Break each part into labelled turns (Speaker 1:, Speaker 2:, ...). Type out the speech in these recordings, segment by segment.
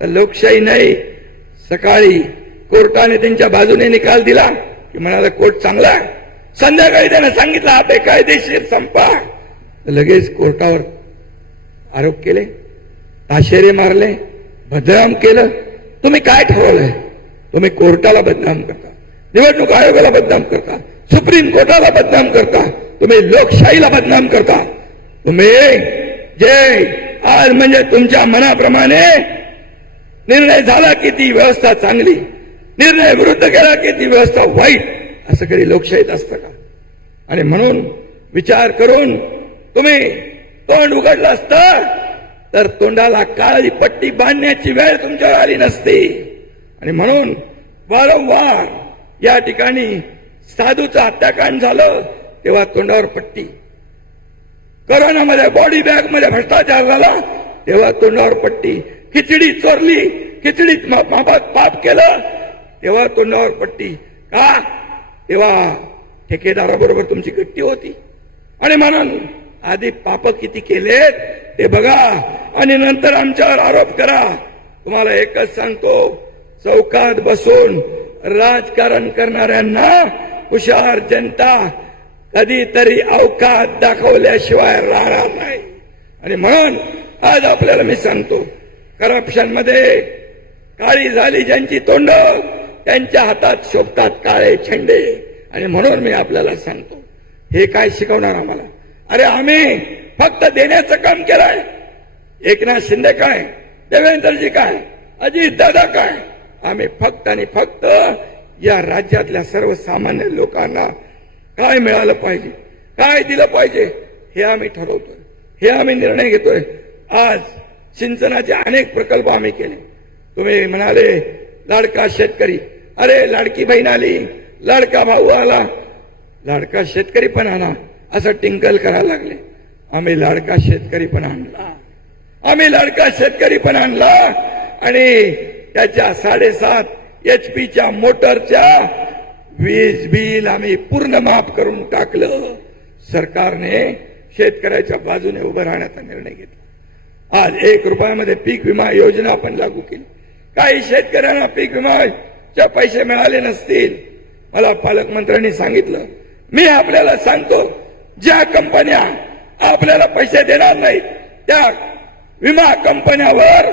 Speaker 1: लोकशाही नाही. सकाळी कोर्टाने त्यांच्या बाजूने निकाल दिला की म्हणाला कोर्ट चांगला संध्याकाळी त्यांना सांगितलं हा बेकायदेशीर संपा लगेच कोर्टावर आरोप केले ताशेरे मारले बदनाम केलं. तुम्ही काय ठरवलंय? तुम्ही कोर्टाला बदनाम करता निवडणूक आयोगाला बदनाम करता सुप्रीम कोर्टाला बदनाम करता तुम्ही लोकशाहीला बदनाम करता. तुम्ही जे आज म्हणजे तुमच्या मनाप्रमाणे निर्णय झाला की ती व्यवस्था चांगली. निर्णय विरुद्ध केला की ती व्यवस्था वाईट. असं कधी लोकशाहीत असतं का? आणि म्हणून विचार करून तुम्ही तोंड उघडलं असतं तर तोंडाला काळी पट्टी बांधण्याची वेळ तुमच्यावर आली नसती. आणि म्हणून वारंवार या ठिकाणी साधूचं हत्याकांड झालं तेव्हा तोंडावर पट्टी. करोनामध्ये बॉडी बॅगमध्ये भ्रष्टाचार झाला तेव्हा तोंडावर पट्टी. खिचडी चोरली खिचडीत मा- मापात पाप केलं तेव्हा तोंडावर पट्टी. का? तेव्हा ठेकेदाराबरोबर तुमची गट्टी होती. आणि म्हणून आधी पाप किती केलेत ते बघा आणि नंतर आमच्यावर आरोप करा. तुम्हाला एकच सांगतो चौकात बसून राजकारण करणाऱ्यांना हुशार जनता कधीतरी अवकात दाखवल्याशिवाय राहणार नाही. आणि म्हणून आज आपल्याला मी सांगतो करप्शनमध्ये काळी झाली ज्यांची तोंड त्यांच्या हातात शोभतात काळे छंडे. आणि म्हणून मी आपल्याला सांगतो हे काय शिकवणार आम्हाला? अरे आम्ही फक्त देण्याचं काम केलंय. एकनाथ शिंदे काय? देवेंद्रजी काय? अजित दादा काय? आम्ही फक्त आणि फक्त या राज्यातल्या सर्वसामान्य लोकांना काय मिळालं पाहिजे काय दिलं पाहिजे हे आम्ही ठरवतोय. हे आम्ही निर्णय घेतोय. आज सिंचनाचे अनेक प्रकल्प आम्ही केले. तुम्ही म्हणाले लाडका शेतकरी. अरे लाडकी बहीण आली लाडका भाऊ आला. लाडका शेतकरी पण आणा असं टिंकल करायला लागले. आम्ही लाडका शेतकरी पण आणला. आम्ही लाडका शेतकरी पण आणला. आणि त्याच्या साडेसात एच पीच्या मोटरच्या वीज बिल आम्ही पूर्ण माफ करून टाकलं. सरकारने शेतकऱ्याच्या बाजूने उभं राहण्याचा निर्णय घेतला. आज एक रुपयामध्ये पीक विमा योजना आपण लागू केली. काही शेतकऱ्यांना पीक विमाच्या पैसे मिळाले नसतील. मला पालकमंत्र्यांनी सांगितलं. मी आपल्याला सांगतो ज्या कंपन्या आपल्याला पैसे देणार नाहीत त्या विमा कंपन्यावर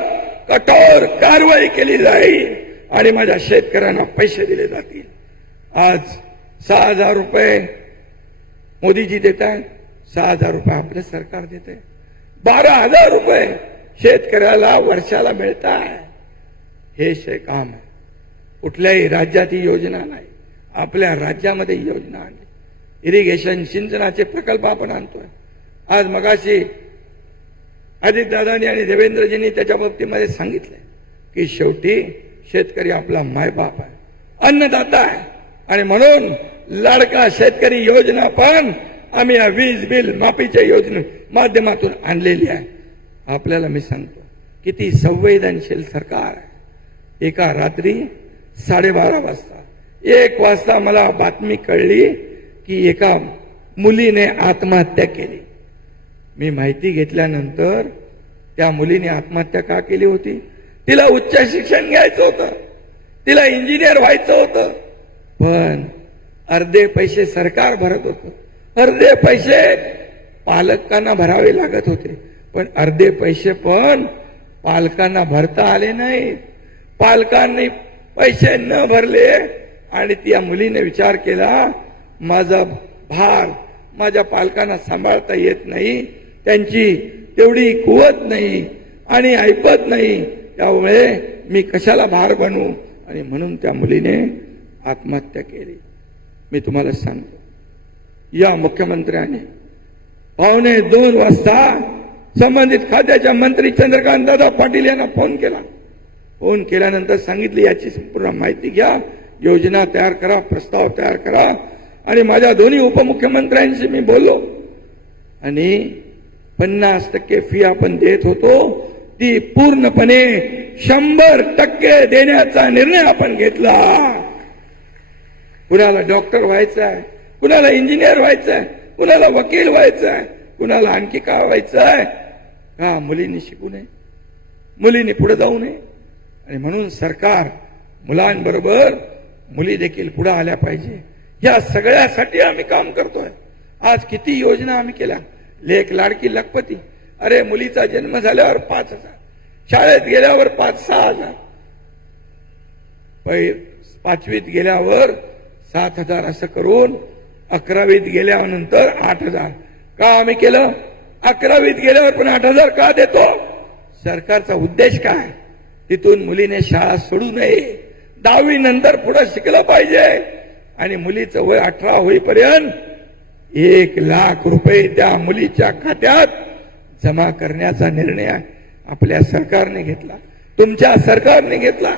Speaker 1: कठोर कारवाई केली जाईल आणि माझ्या शेतकऱ्यांना पैसे दिले जातील. आज सहा हजार रुपये मोदीजी देत आहेत सहा हजार रुपये आपले सरकार देत आहे बारा हजार रुपये शेतकऱ्याला वर्षाला मिळत आहे हे शे काम आहे. कुठल्याही राज्यात ही योजना नाही. आपल्या राज्यामध्ये ही योजना आणली इरिगेशन सिंचनाचे प्रकल्प आपण आणतोय. आज मगाशी अजितदादांनी आणि देवेंद्रजींनी त्याच्या बाबतीमध्ये सांगितलंय की शेवटी शेतकरी आपला मायबाप आहे. अन्नदाता आहे. आणि म्हणून लाडका शेतकरी योजना पण आम्ही या वीज बिल माफीच्या योजने माध्यमातून आणलेली आहे. आपल्याला मी सांगतो किती संवेदनशील सरकार आहे. एका रात्री साडेबारा वाजता एक वाजता मला बातमी कळली की एका मुलीने आत्महत्या केली. मी माहिती घेतल्यानंतर त्या मुलीने आत्महत्या का केली होती? तिला उच्च शिक्षण घ्यायचं होतं. तिला इंजिनियर व्हायचं होतं. पण अर्धे पैसे सरकार भरत होतं. अर्धे पैसे पालकांना भरावे लागत होते. पण अर्धे पैसे पण पालकांना भरता आले नाहीत. पालकांनी पैसे न भरले आणि त्या मुलीने विचार केला माझा भार माझ्या पालकांना सांभाळता येत नाही. त्यांची तेवढी कुवत नाही आणि ऐपत नाही. त्यामुळे मी कशाला भार बनू? आणि म्हणून त्या मुलीने आत्महत्या केली. मी तुम्हाला सांगतो या मुख्यमंत्र्याने. पावणे दोन वाजता संबंधित खात्याच्या मंत्री चंद्रकांत दादा पाटील यांना फोन केला. फोन केल्यानंतर सांगितले याची संपूर्ण माहिती घ्या योजना तयार करा प्रस्ताव तयार करा. आणि माझ्या दोन्ही उपमुख्यमंत्र्यांशी मी बोललो. आणि पन्नास टक्के फी आपण देत होतो. ती पूर्णपणे शंभर टक्के देण्याचा निर्णय आपण घेतला. कुणाला डॉक्टर व्हायचं आहे कुणाला इंजिनियर व्हायचं आहे कुणाला वकील व्हायचं आहे कुणाला आणखी काय व्हायचं आहे का मुलींनी शिकू नये. मुलींनी पुढे जाऊ नये. आणि म्हणून सरकार मुलांबरोबर मुली देखील पुढे आल्या पाहिजे. या सगळ्यासाठी आम्ही काम करतोय. आज किती योजना आम्ही केल्या. लेख लाडकी लखपती. अरे मुलीचा जन्म झाल्यावर पाच हजार. शाळेत गेल्यावर पाच सहा हजार. पाचवीत गेल्यावर सात हजार असं करून अकरावीत गेल्यानंतर आठ हजार. का आम्ही केलं? अकरावीत गेल्यावर पण आठ हजार का देतो? सरकारचा उद्देश काय? तिथून मुलीने शाळा सोडू नये. दहावी नंतर पुढे शिकलं पाहिजे. आणि मुलीचं वय अठरा होईपर्यंत एक लाख रुपये त्या मुलीच्या खात्यात जमा करण्याचा निर्णय आपल्या सरकारने घेतला. तुमच्या सरकारने घेतला.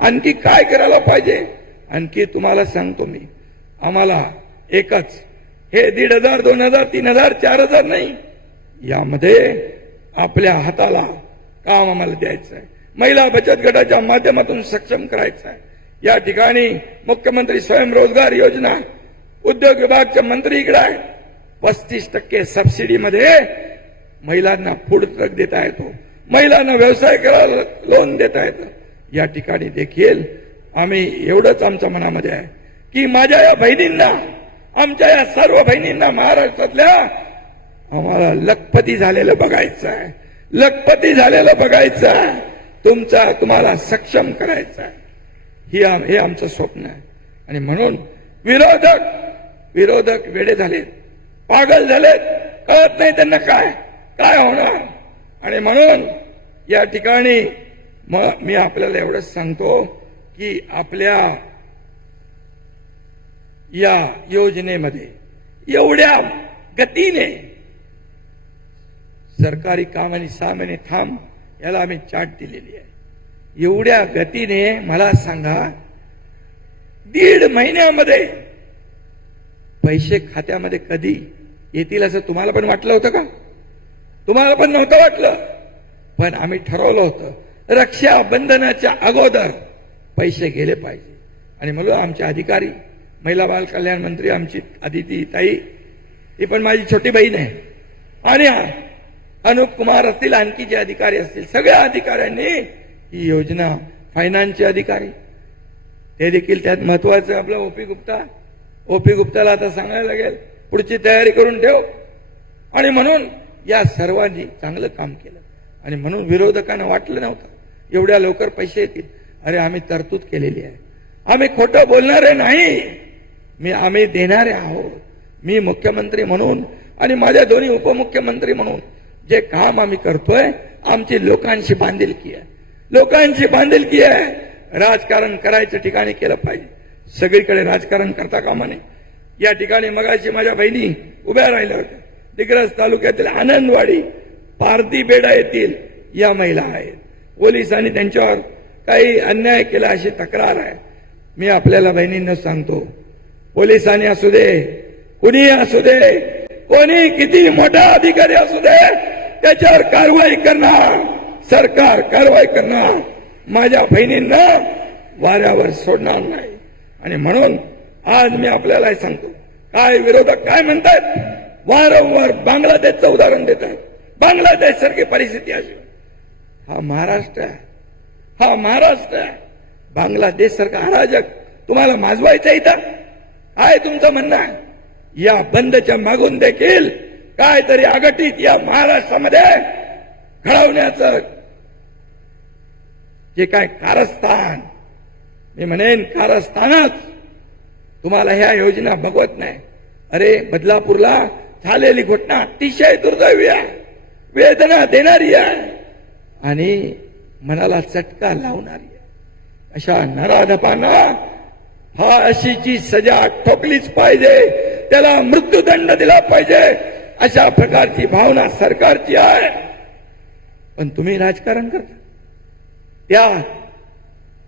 Speaker 1: आणखी काय करायला पाहिजे? आणखी तुम्हाला सांगतो मी. आम्हाला एकच. हे दीड हजार दोन हजार तीन हजार चार हजार नाही. यामध्ये आपल्या हाताला काम आम्हाला द्यायचं आहे महिला बचत गटाच्या माध्यमातून सक्षम करायचं आहे या ठिकाणी मुख्यमंत्री स्वयंरोजगार योजना उद्योग विभागचे मंत्री इकडे आहेत. पस्तीस टक्के सबसिडीमध्ये महिलांना फूड ट्रक देता येतो. महिलांना व्यवसाय करायला लोन देता येतं. या ठिकाणी देखील आम्ही एवढंच आमच्या मनामध्ये आहे की माझ्या या बहिणींना आमच्या या सर्व बहिणींना महाराष्ट्रातल्या आम्हाला लखपती झालेलं बघायचं आहे. लखपती झालेलं बघायचं आहे. तुमचा तुम्हाला सक्षम करायचं आहे. ही आम- हे आमचं स्वप्न आहे. आणि म्हणून विरोधक विरोधक वेडे झालेत. पागल झालेत. कळत नाही त्यांना काय काय होणार. आणि म्हणून या ठिकाणी मग मी आपल्याला एवढंच सांगतो की आपल्या या योजनेमध्ये एवढ्या गतीने सरकारी काम आणि सहा महिने थांब याला आम्ही चाट दिलेली आहे. एवढ्या गतीने मला सांगा दीड महिन्यामध्ये पैसे खात्यामध्ये कधी येतील असं तुम्हाला पण वाटलं होतं का? तुम्हाला पण नव्हतं वाटलं? पण आम्ही ठरवलं होतं रक्षाबंधनाच्या अगोदर पैसे गेले पाहिजे. आणि म्हणून आमचे अधिकारी महिला बाल कल्याण मंत्री आमची आदिती ताई ही पण माझी छोटी बहीण आहे. आणि अनुप कुमार असतील आणखी जे अधिकारी असतील सगळ्या अधिकाऱ्यांनी ही योजना फायनान्सचे अधिकारी. ते देखील त्यात महत्वाचं आपलं ओपी गुप्ता. ओपी गुप्ताला आता सांगायला लागेल पुढची तयारी करून ठेव. आणि म्हणून या सर्वांनी चांगलं काम केलं. आणि म्हणून विरोधकांना वाटलं नव्हतं एवढ्या लवकर पैसे येतील. अरे आम्ही तरतूद केलेली आहे. आम्ही खोटं बोलणारे नाही. मी आम्ही देणारे आहोत. मी मुख्यमंत्री म्हणून आणि माझ्या दोन्ही उपमुख्यमंत्री म्हणून जे काम आम्ही करतोय आमची लोकांशी बांधिलकी आहे. लोकांची बांधिलकी आहे. राजकारण करायच्या ठिकाणी केलं पाहिजे. सगळीकडे राजकारण करता कामा नये. या ठिकाणी मगाशी माझ्या बहिणी उभ्या राहिल्या होत्या. दिग्रस तालुक्यातील आनंदवाडी पारदी बेडा येथील या महिला आहेत. पोलिसांनी त्यांच्यावर काही अन्याय केला अशी तक्रार आहे. मी आपल्याला बहिणींना सांगतो पोलिसांनी असू दे कुणी असू दे कोणी किती मोठा अधिकारी असू दे त्याच्यावर कारवाई करणार सरकार कारवाई करणार. माझ्या बहिणींना वाऱ्यावर सोडणार नाही. आणि म्हणून आज मी आपल्याला सांगतो काय विरोधक काय म्हणतात वारंवार बांगलादेशचं उदाहरण देत आहेत बांगलादेश सारखी परिस्थिती अशी. हा महाराष्ट्र आहे. हा महाराष्ट्र आहे. बांगलादेश सारखा अराजक. तुम्हाला माजवायचं इथं? आहे तुमचं म्हणणं. आहे या बंदच्या मागून देखील काहीतरी आगटीत या महाराष्ट्रामध्ये घडवण्याचं जे काय कारस्थान. मी म्हणेन कारस्थानच. तुम्हाला ह्या योजना बघवत नाही. अरे बदलापूरला झालेली घटना अतिशय दुर्दैवी आहे. वेदना देणारी आहे. आणि मनाला चटका लावणारी आहे. अशा नराधपांना हा अशीची सजा ठोकलीच पाहिजे त्याला मृत्यूदंड दिला पाहिजे अशा प्रकारची भावना सरकारची आहे. पण तुम्ही राजकारण करता. त्या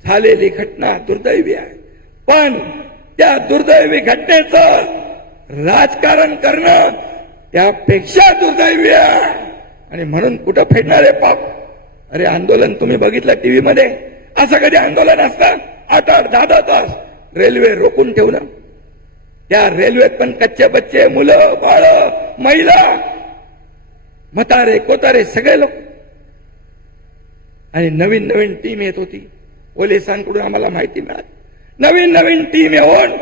Speaker 1: झालेली घटना दुर्दैवी आहे. पण त्या दुर्दैवी घटनेचं राजकारण करणं त्यापेक्षा दुर्दैवी आहे. आणि म्हणून कुठं फेडणार आहे पाप? अरे आंदोलन तुम्ही बघितलं टीव्ही मध्ये असं कधी आंदोलन असतं? आठ आठ दहा दहा तास रेल्वे रोखून ठेवणं त्या रेल्वेत पण कच्चे बच्चे मुलं बाळ महिला म्हातारे कोतारे सगळे लोक. आणि नवीन नवीन टीम येत होती. पोलिसांकडून आम्हाला माहिती मिळाली. नवीन नवीन टीम येऊन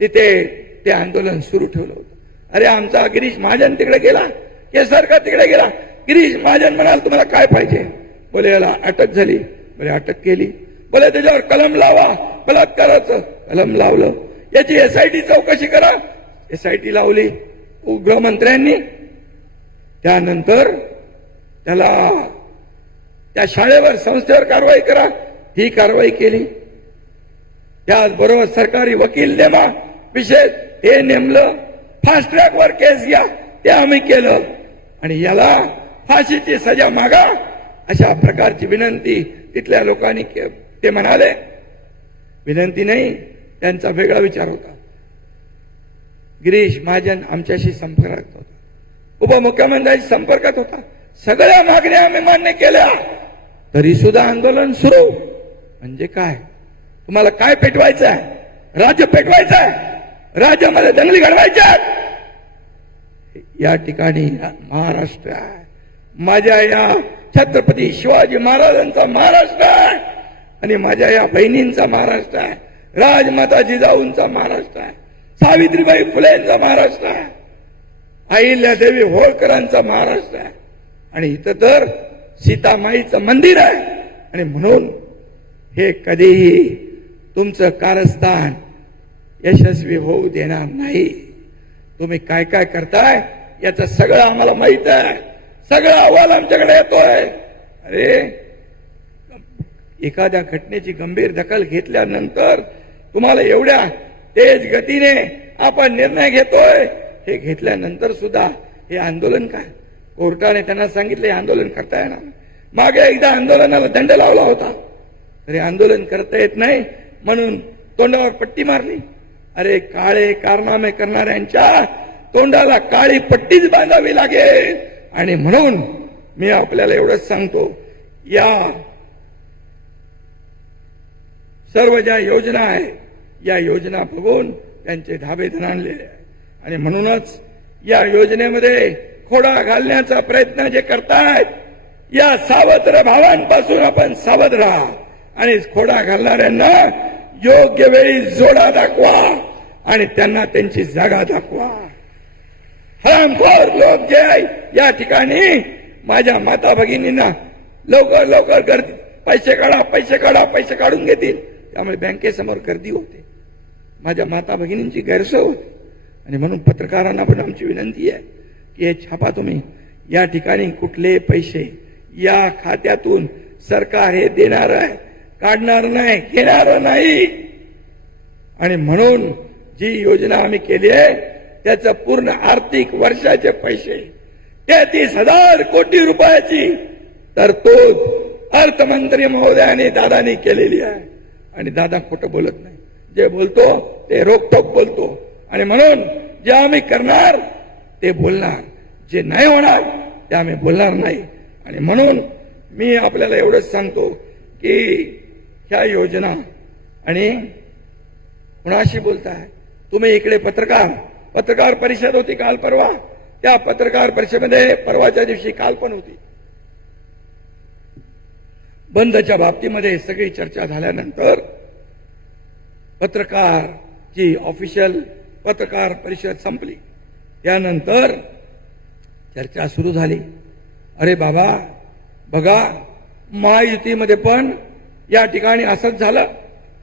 Speaker 1: तिथे ते आंदोलन सुरू ठेवलं होतं. अरे आमचा गिरीश महाजन तिकडे गेला. केसर का तिकडे गेला? गिरीश महाजन म्हणाल तुम्हाला काय पाहिजे? बोले याला अटक झाली. बोले अटक केली. बोले त्याच्यावर कलम लावा. बलात्काराचं कलम लावलं. याची एसआयटी चौकशी करा. एसआयटी लावली. गृहमंत्र्यांनी त्यानंतर त्याला त्या शाळेवर संस्थेवर कारवाई करा. ही कारवाई केली. त्याचबरोबर सरकारी वकील नेमा. विशेष हे नेमलं. फास्ट ट्रॅकवर केस घ्या. ते आम्ही केलं. आणि याला फाशीची सजा मागा. अशा प्रकारची विनंती तिथल्या लोकांनी के- ते म्हणाले विनंती नाही त्यांचा वेगळा विचार होता. गिरीश महाजन आमच्याशी संपर्कात होता. उपमुख्यमंत्र्यांशी संपर्कात होता. सगळ्या मागण्या आम्ही मान्य केल्या. तरी सुद्धा आंदोलन सुरू. म्हणजे काय? तुम्हाला काय पेटवायचं आहे राज्य पेटवायचं आहे राज्यामध्ये दंगली घडवायच्या या ठिकाणी महाराष्ट्र आहे. माझ्या या छत्रपती शिवाजी महाराजांचा महाराष्ट्र आहे. आणि माझ्या या बहिणींचा महाराष्ट्र आहे. राजमाता जिजाऊंचा महाराष्ट्र आहे. सावित्रीबाई फुलेंचा महाराष्ट्र आहे. अहिल्यादेवी होळकरांचा महाराष्ट्र आहे. आणि इथं तर सीतामाईचं मंदिर आहे. आणि म्हणून हे कधीही तुमचं कारस्थान यशस्वी होऊ देणार नाही. तुम्ही काय काय करताय याचं सगळं आम्हाला माहीत आहे. सगळा अहवाल आमच्याकडे येतोय. अरे एखाद्या घटनेची गंभीर दखल घेतल्यानंतर तुम्हाला एवढ्या तेज गतीने आपण निर्णय घेतोय हे घेतल्यानंतर सुद्धा हे आंदोलन काय? कोर्टाने त्यांना सांगितले हे आंदोलन करता येणार मागे एकदा आंदोलनाला दंड लावला होता. तरी आंदोलन करता येत नाही म्हणून तोंडावर पट्टी मारली. अरे काळे कारनामे करणाऱ्यांच्या तोंडाला काळी पट्टीच बांधावी लागेल. आणि म्हणून मी आपल्याला एवढंच सांगतो या सर्व ज्या योजना आहे या योजना बघून त्यांचे धाबे धनाणलेले आहे आणि म्हणूनच या योजनेमध्ये खोडा घालण्याचा प्रयत्न जे करतायत या सावत्र भावांपासून आपण सावध राहा. आणि खोडा घालणाऱ्यांना योग्य वेळी जोडा दाखवा आणि त्यांना त्यांची जागा दाखवा. हरामखोर लोक जे आहे या ठिकाणी माझ्या माता भगिनींना लवकर लवकर गर्दी पैसे काढा पैसे काढा पैसे काढून घेतील. त्यामुळे बँकेसमोर गर्दी होते. माझ्या माता भगिनींची गैरसोय होते. आणि म्हणून पत्रकारांना पण आमची विनंती आहे की हे छापा तुम्ही या ठिकाणी कुठले पैसे या खात्यातून सरकार हे देणार आहे काढणार नाही घेणार नाही. आणि म्हणून जी योजना आम्ही केली आहे त्याचं पूर्ण आर्थिक वर्षाचे पैसे तेहतीस हजार कोटी रुपयाची तरतूद अर्थमंत्री महोदयाने दादानी केलेली आहे. आणि दादा खोटं बोलत नाही. जे बोलतो ते रोखोक बोलतो. आणि म्हणून जे आम्ही करणार ते बोलणार. जे नाही होणार ते आम्ही बोलणार नाही. आणि म्हणून मी आपल्याला एवढंच सांगतो की ह्या योजना आणि कुणाशी बोलताय? तुम्ही इकडे पत्रकार. पत्रकार परिषद होती काल परवा. त्या पत्रकार परिषदेमध्ये परवाच्या दिवशी काल पण होती. बंदच्या बाबतीमध्ये सगळी चर्चा झाल्यानंतर पत्रकार जी ऑफिशियल पत्रकार परिषद संपली. त्यानंतर चर्चा सुरू झाली. अरे बाबा बघा महायुतीमध्ये पण या ठिकाणी असंच झालं.